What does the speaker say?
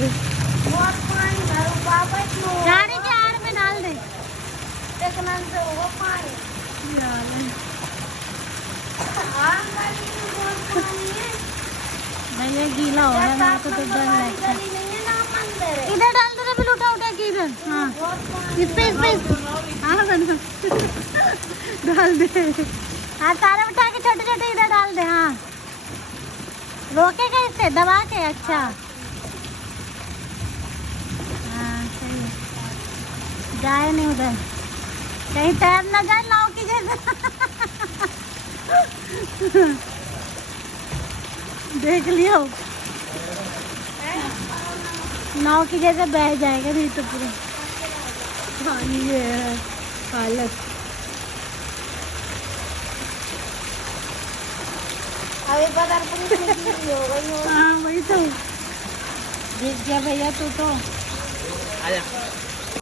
बहुत पानी भरो बाबा क्यों गाड़ी के आड़ में डाल दे। एक नल से वो पानी आंगन में बहुत पानी है भैया गीला हो रहा है मेरे को तो डर लगता है। गली नहीं है ना मंदिर है इधर डाल दे बिल उठा उठा के इधर। हाँ बहुत पानी इस पे हाँ बना डाल दे। हाँ सारे उठा के छोटे छोटे इधर डाल दे। हाँ रोकेगा इससे दबा के। अच्छा हाँ सही है। जाए नहीं उधर कहीं तैर ना जाए नाव की जैसे। देख लियो नाव की जैसे बह जाएगा नहीं तो पूरा पानी है हालत। अभी बाजार पुलिस में हो गई हो हाँ वही तो जीत गया भैया तू तो। आजा